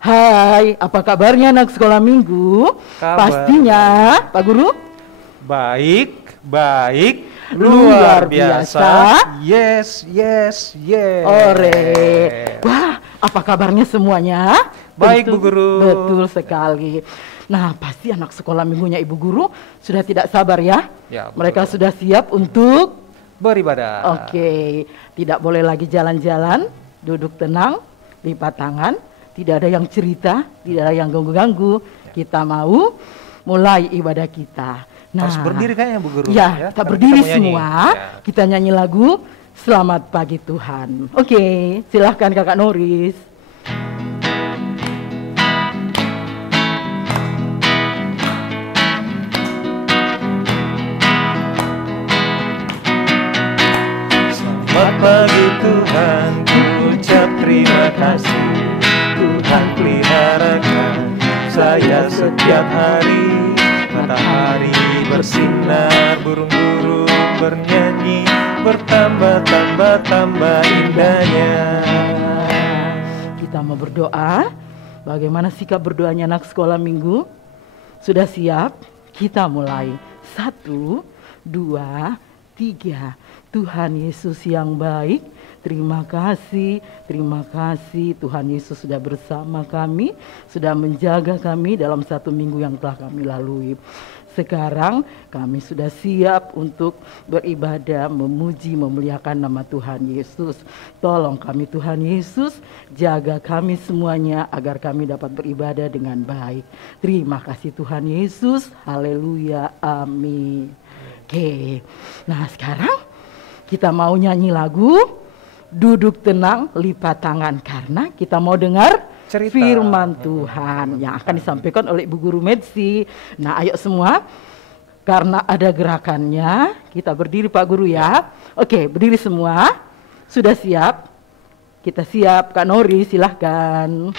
Hai, apa kabarnya anak sekolah minggu? Pastinya, Pak Guru? Baik, luar biasa. Yes. Ore. Wah, apa kabarnya semuanya? Baik, Bu Guru. Betul sekali. Nah, pasti anak sekolah minggunya Ibu Guru sudah tidak sabar ya? Ya, betul. Mereka sudah siap untuk beribadah. Oke, tidak boleh lagi jalan-jalan, duduk tenang, lipat tangan, tidak ada yang cerita, tidak ada yang ganggu-ganggu. Kita mau mulai ibadah kita. Nah, harus berdiri kayaknya Bu Guru. Ya, kita berdiri semua. Ya. Kita nyanyi lagu Selamat Pagi Tuhan. Oke, silahkan Kakak Noris. Selamat pagi Tuhan, ku ucap terima kasih. Tuhan peliharakan saya setiap hari. Matahari bersinar, burung-burung bernyanyi, bertambah indahnya. Kita mau berdoa. Bagaimana sikap berdoanya anak sekolah minggu? Sudah siap? Kita mulai. 1, 2, 3. Tuhan Yesus yang baik, terima kasih Tuhan Yesus sudah bersama kami, sudah menjaga kami dalam 1 minggu yang telah kami lalui. Sekarang kami sudah siap untuk beribadah, memuji, memuliakan nama Tuhan Yesus. Tolong kami Tuhan Yesus, jaga kami semuanya agar kami dapat beribadah dengan baik. Terima kasih Tuhan Yesus, haleluya, amin. Oke, nah sekarang kita mau nyanyi lagu Duduk Tenang, Lipat Tangan, karena kita mau dengar cerita firman Tuhan yang akan disampaikan oleh Ibu Guru Medsi. Nah, ayo semua, karena ada gerakannya, kita berdiri Pak Guru ya. Oke, berdiri semua. Sudah siap? Kita siap. Kak Nori, silahkan.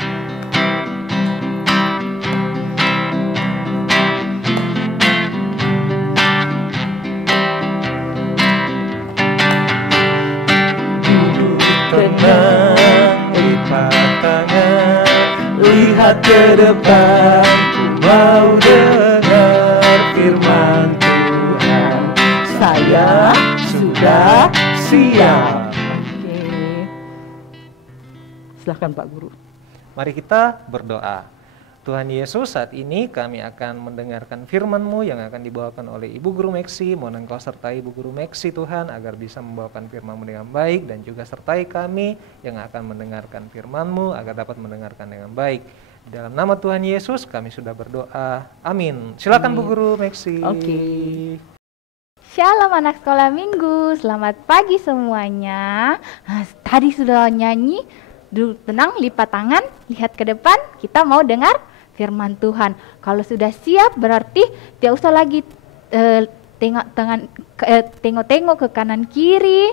Tenang, lipat tangan, lihat ke depan, ku mau dengar firman Tuhan. Saya sudah siap. Oke. Silakan Pak Guru. Mari kita berdoa. Tuhan Yesus, saat ini kami akan mendengarkan firman-Mu yang akan dibawakan oleh Ibu Guru Meksi. Mohon Engkau sertai Ibu Guru Meksi Tuhan, agar bisa membawakan firman-Mu dengan baik, dan juga sertai kami yang akan mendengarkan firman-Mu agar dapat mendengarkan dengan baik. Dalam nama Tuhan Yesus kami sudah berdoa. Amin. Silakan Bu Guru Meksi. Oke. Shalom anak sekolah minggu, selamat pagi semuanya. Tadi sudah nyanyi, duduk tenang, lipat tangan, lihat ke depan, kita mau dengar firman Tuhan. Kalau sudah siap berarti tidak usah lagi tengok-tengok ke kanan kiri,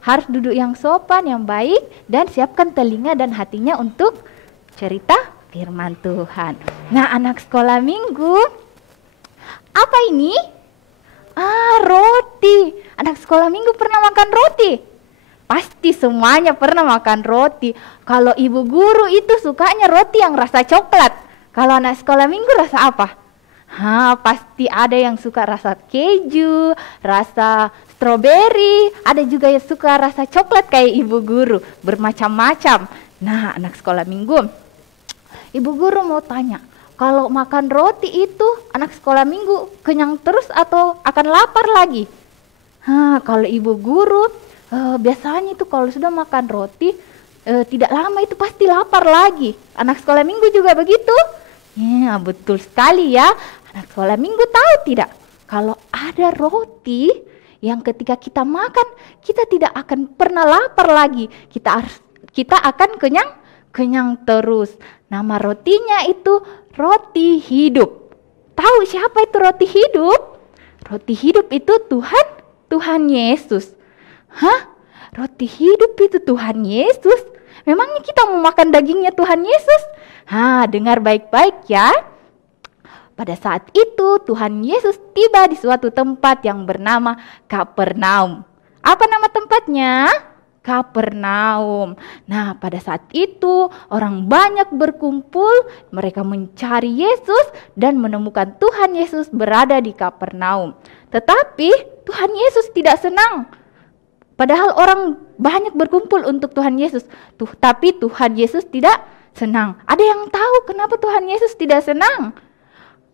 harus duduk yang sopan, yang baik, dan siapkan telinga dan hatinya untuk cerita firman Tuhan. Nah, anak sekolah minggu, apa ini? Roti. Anak sekolah minggu pernah makan roti? Pasti semuanya pernah makan roti. Kalau ibu guru itu sukanya roti yang rasa coklat. Kalau anak sekolah minggu rasa apa? Pasti ada yang suka rasa keju, rasa stroberi, ada juga yang suka rasa coklat kayak ibu guru, bermacam-macam. Nah, anak sekolah minggu, ibu guru mau tanya, kalau makan roti itu anak sekolah minggu kenyang terus atau akan lapar lagi? Kalau ibu guru, biasanya itu kalau sudah makan roti, tidak lama itu pasti lapar lagi. Anak sekolah minggu juga begitu? Ya, betul sekali ya. Anak sekolah minggu tahu tidak? Kalau ada roti yang ketika kita makan, kita tidak akan pernah lapar lagi. Kita akan kenyang terus. Nama rotinya itu roti hidup. Tahu siapa itu roti hidup? Roti hidup itu Tuhan Yesus. Roti hidup itu Tuhan Yesus? Memangnya kita mau makan dagingnya Tuhan Yesus? Dengar baik-baik ya. Pada saat itu Tuhan Yesus tiba di suatu tempat yang bernama Kapernaum. Apa nama tempatnya? Kapernaum. Nah, pada saat itu orang banyak berkumpul, mereka mencari Yesus dan menemukan Tuhan Yesus berada di Kapernaum. Tetapi Tuhan Yesus tidak senang. Padahal orang banyak berkumpul untuk Tuhan Yesus. Tapi Tuhan Yesus tidak senang. Ada yang tahu kenapa Tuhan Yesus tidak senang?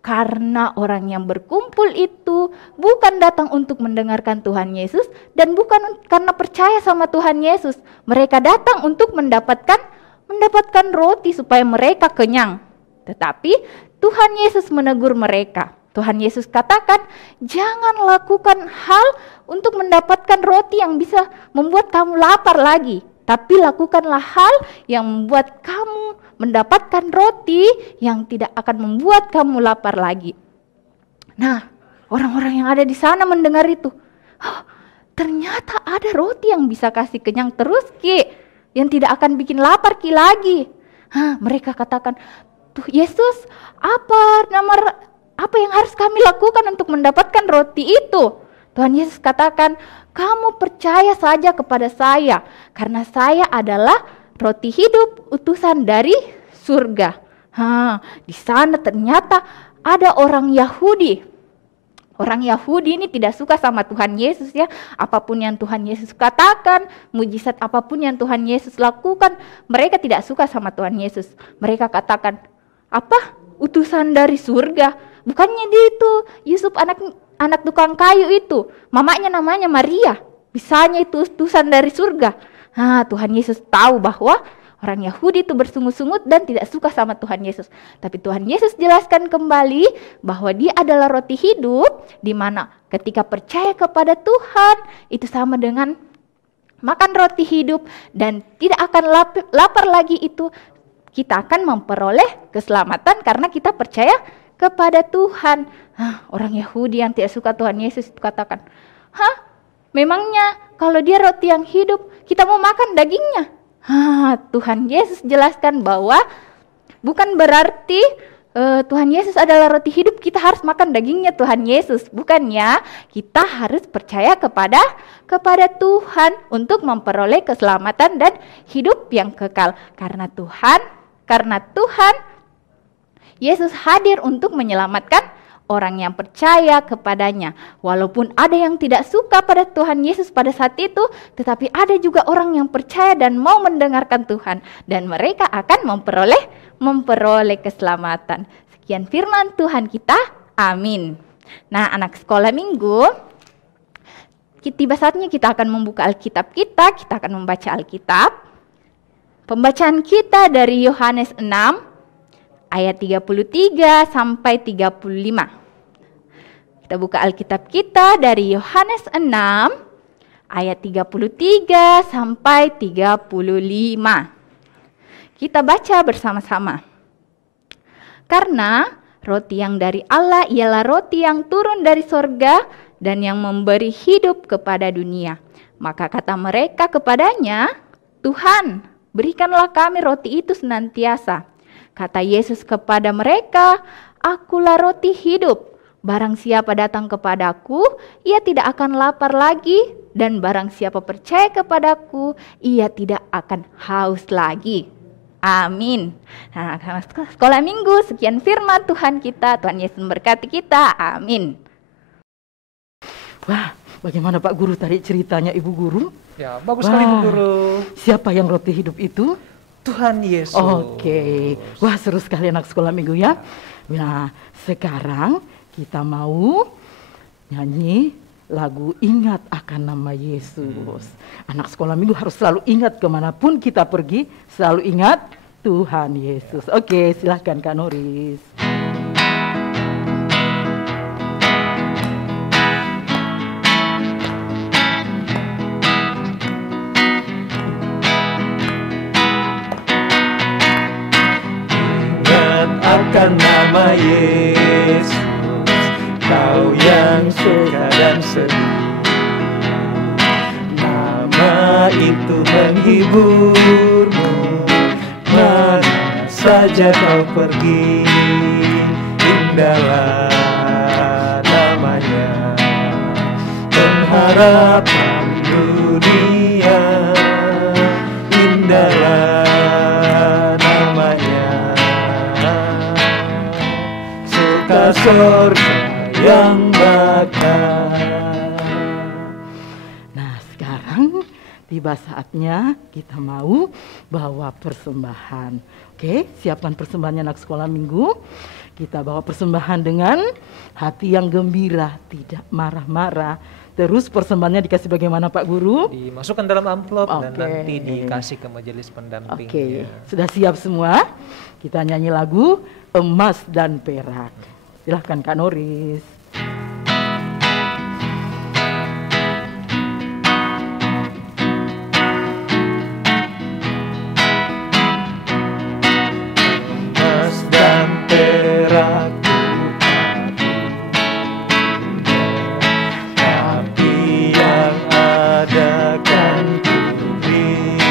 Karena orang yang berkumpul itu bukan datang untuk mendengarkan Tuhan Yesus dan bukan karena percaya sama Tuhan Yesus. Mereka datang untuk mendapatkan roti supaya mereka kenyang. Tetapi Tuhan Yesus menegur mereka. Tuhan Yesus katakan, jangan lakukan hal untuk mendapatkan roti yang bisa membuat kamu lapar lagi. Tapi lakukanlah hal yang membuat kamu mendapatkan roti yang tidak akan membuat kamu lapar lagi. Nah, orang-orang yang ada di sana mendengar itu. Oh, ternyata ada roti yang bisa kasih kenyang terus Ki, yang tidak akan bikin lapar Ki lagi. Mereka katakan, tuh Yesus, apa yang harus kami lakukan untuk mendapatkan roti itu? Tuhan Yesus katakan, kamu percaya saja kepada saya, karena saya adalah roti hidup utusan dari surga. Di sana ternyata ada orang Yahudi. Orang Yahudi ini tidak suka sama Tuhan Yesus ya. Apapun yang Tuhan Yesus katakan, mujizat apapun yang Tuhan Yesus lakukan, mereka tidak suka sama Tuhan Yesus. Mereka katakan, apa? Utusan dari surga? Bukannya dia itu Yusuf anak tukang kayu itu, mamanya namanya Maria. Bisanya itu utusan dari surga. Tuhan Yesus tahu bahwa orang Yahudi itu bersungut-sungut dan tidak suka sama Tuhan Yesus. Tapi Tuhan Yesus jelaskan kembali bahwa dia adalah roti hidup, di mana ketika percaya kepada Tuhan itu sama dengan makan roti hidup dan tidak akan lapar lagi itu. Kita akan memperoleh keselamatan karena kita percaya kepada Tuhan. Orang Yahudi yang tidak suka Tuhan Yesus itu katakan, memangnya kalau dia roti yang hidup, kita mau makan dagingnya? Tuhan Yesus jelaskan bahwa bukan berarti Tuhan Yesus adalah roti hidup, kita harus makan dagingnya Tuhan Yesus. Bukannya, kita harus percaya kepada Tuhan untuk memperoleh keselamatan dan hidup yang kekal. Karena Tuhan Yesus hadir untuk menyelamatkan orang yang percaya kepadanya. Walaupun ada yang tidak suka pada Tuhan Yesus pada saat itu, tetapi ada juga orang yang percaya dan mau mendengarkan Tuhan, dan mereka akan memperoleh keselamatan. Sekian firman Tuhan kita, amin. Nah, anak sekolah minggu, tiba saatnya kita akan membuka Alkitab kita akan membaca Alkitab. Pembacaan kita dari Yohanes 6 ayat 33 sampai 35. Kita buka Alkitab kita dari Yohanes 6 ayat 33 sampai 35. Kita baca bersama-sama. Karena roti yang dari Allah ialah roti yang turun dari sorga dan yang memberi hidup kepada dunia. Maka kata mereka kepadanya, Tuhan, berikanlah kami roti itu senantiasa. Kata Yesus kepada mereka, akulah roti hidup. Barang siapa datang kepadaku, ia tidak akan lapar lagi. Dan barang siapa percaya kepadaku, ia tidak akan haus lagi. Amin. Nah, sekolah minggu, sekian firman Tuhan kita. Tuhan Yesus memberkati kita. Amin. Wah, bagaimana Pak Guru tadi ceritanya Ibu Guru? Ya, bagus sekali Bu Guru. Siapa yang roti hidup itu? Tuhan Yesus. Oke. Wah, seru sekali anak sekolah minggu ya. Nah, sekarang kita mau nyanyi lagu Ingat Akan Nama Yesus. Anak sekolah minggu harus selalu ingat kemanapun kita pergi, selalu ingat Tuhan Yesus. Oke, silahkan Kak Noris. Akan nama Yesus, kau yang suka dan sedih. Nama itu menghiburmu, mana saja kau pergi. Indahlah namanya, pengharapan dunia. surga yang bakar. Nah, sekarang tiba saatnya kita mau bawa persembahan. Oke, siapkan persembahannya anak sekolah minggu. Kita bawa persembahan dengan hati yang gembira, tidak marah-marah. Terus persembahannya dikasih bagaimana Pak Guru? Dimasukkan dalam amplop dan Oke. nanti dikasih ke majelis pendamping. Oke, sudah siap semua? Kita nyanyi lagu Emas dan Perak. Silahkan Kak Noris. Emas dan perak tapi yang ada kan ku beri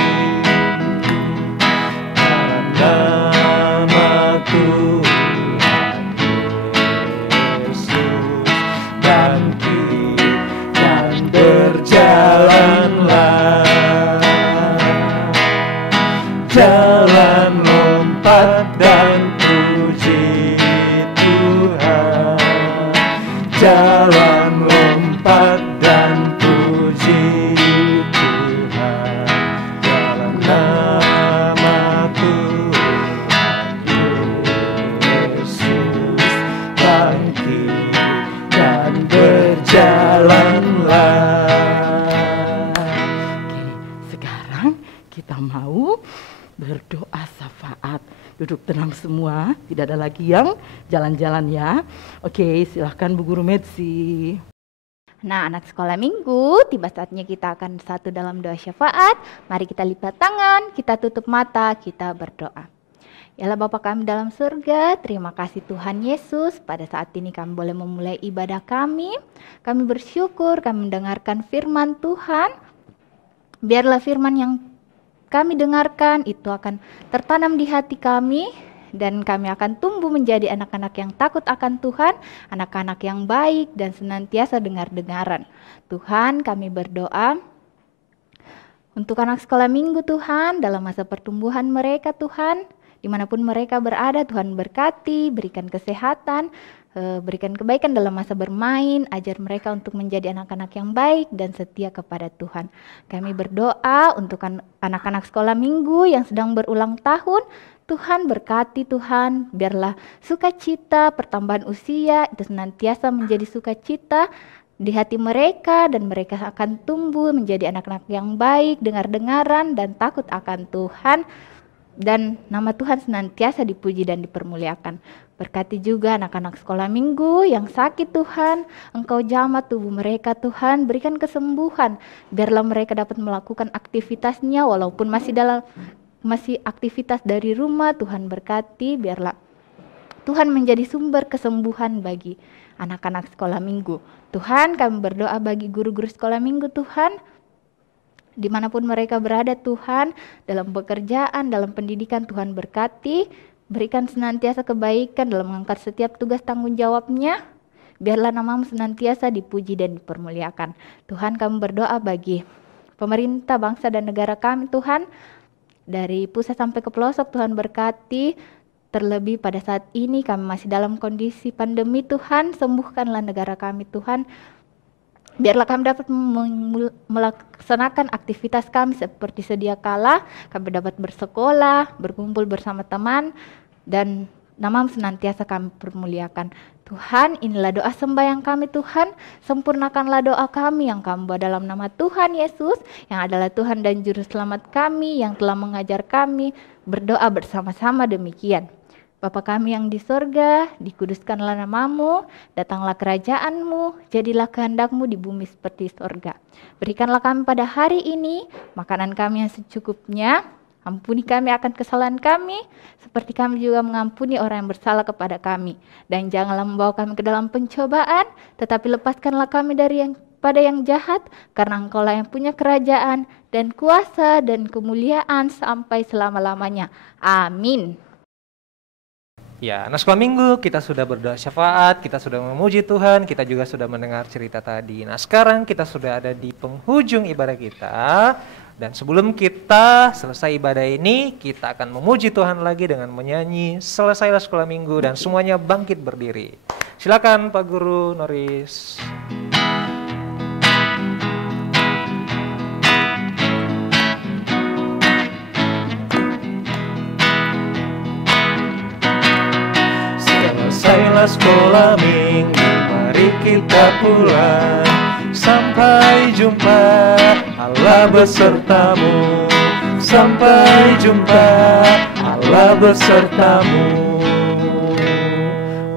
dalam nama Tuhan Yesus. Bangkit dan berjalanlah, jalan lompat dan puji Tuhan, jalan lompat dan puji Tuhan, dalam nama Tuhan Yesus. Bangkit dan berjalanlah. Oke, sekarang kita mau berdoa syafaat. Duduk tenang semua, tidak ada lagi yang jalan-jalan ya. Oke, silahkan Bu Guru Metsi. Nah, anak sekolah minggu, tiba saatnya kita akan satu dalam doa syafaat. Mari kita lipat tangan, kita tutup mata, kita berdoa. Yalah Bapa kami dalam surga, terima kasih Tuhan Yesus. Pada saat ini kami boleh memulai ibadah kami. Kami bersyukur, kami mendengarkan firman Tuhan. Biarlah firman yang kami dengarkan itu akan tertanam di hati kami. Dan kami akan tumbuh menjadi anak-anak yang takut akan Tuhan, anak-anak yang baik dan senantiasa dengar-dengaran. Tuhan, kami berdoa untuk anak sekolah minggu Tuhan, dalam masa pertumbuhan mereka Tuhan, dimanapun mereka berada Tuhan berkati, berikan kesehatan, berikan kebaikan dalam masa bermain, ajar mereka untuk menjadi anak-anak yang baik dan setia kepada Tuhan. Kami berdoa untuk anak-anak sekolah minggu yang sedang berulang tahun, Tuhan berkati Tuhan, biarlah sukacita pertambahan usia itu senantiasa menjadi sukacita di hati mereka dan mereka akan tumbuh menjadi anak-anak yang baik, dengar-dengaran dan takut akan Tuhan dan nama Tuhan senantiasa dipuji dan dipermuliakan. Berkati juga anak-anak sekolah minggu yang sakit Tuhan, Engkau jamah tubuh mereka Tuhan, berikan kesembuhan biarlah mereka dapat melakukan aktivitasnya walaupun masih aktivitas dari rumah. Tuhan berkati, biarlah Tuhan menjadi sumber kesembuhan bagi anak-anak sekolah minggu. Tuhan, kami berdoa bagi guru-guru sekolah minggu Tuhan, dimanapun mereka berada Tuhan, dalam pekerjaan, dalam pendidikan Tuhan berkati, berikan senantiasa kebaikan dalam mengangkat setiap tugas tanggung jawabnya, biarlah namamu senantiasa dipuji dan dipermuliakan. Tuhan, kami berdoa bagi pemerintah, bangsa dan negara kami Tuhan, dari pusat sampai ke pelosok Tuhan berkati, terlebih pada saat ini kami masih dalam kondisi pandemi Tuhan, sembuhkanlah negara kami Tuhan, biarlah kami dapat melaksanakan aktivitas kami seperti sedia kala, kami dapat bersekolah, berkumpul bersama teman, dan namamu senantiasa kami permuliakan. Tuhan, inilah doa sembahyang kami Tuhan, sempurnakanlah doa kami yang kami bawa dalam nama Tuhan Yesus, yang adalah Tuhan dan Juru Selamat kami, yang telah mengajar kami berdoa bersama-sama demikian. Bapa kami yang di sorga, dikuduskanlah namamu, datanglah kerajaanmu, jadilah kehendakmu di bumi seperti sorga. Berikanlah kami pada hari ini makanan kami yang secukupnya, ampuni kami akan kesalahan kami, seperti kami juga mengampuni orang yang bersalah kepada kami. Dan janganlah membawa kami ke dalam pencobaan, tetapi lepaskanlah kami dari pada yang jahat, karena Engkaulah yang punya kerajaan dan kuasa dan kemuliaan sampai selama-lamanya. Amin. Ya, anak sekolah minggu, kita sudah berdoa syafaat, kita sudah memuji Tuhan, kita juga sudah mendengar cerita tadi. Nah, sekarang kita sudah ada di penghujung ibadah kita. Dan sebelum kita selesai ibadah ini, kita akan memuji Tuhan lagi dengan menyanyi Selesailah Sekolah Minggu, dan semuanya bangkit berdiri. Silakan Pak Guru Noris. Selesailah sekolah minggu, mari kita pulang. Sampai jumpa, Allah besertamu. Sampai jumpa, Allah besertamu.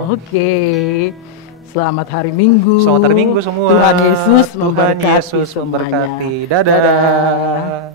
Oke, selamat hari Minggu. Selamat hari Minggu semua. Tuhan Yesus Tuhan Yesus memberkati semuanya. memberkati. Dadah.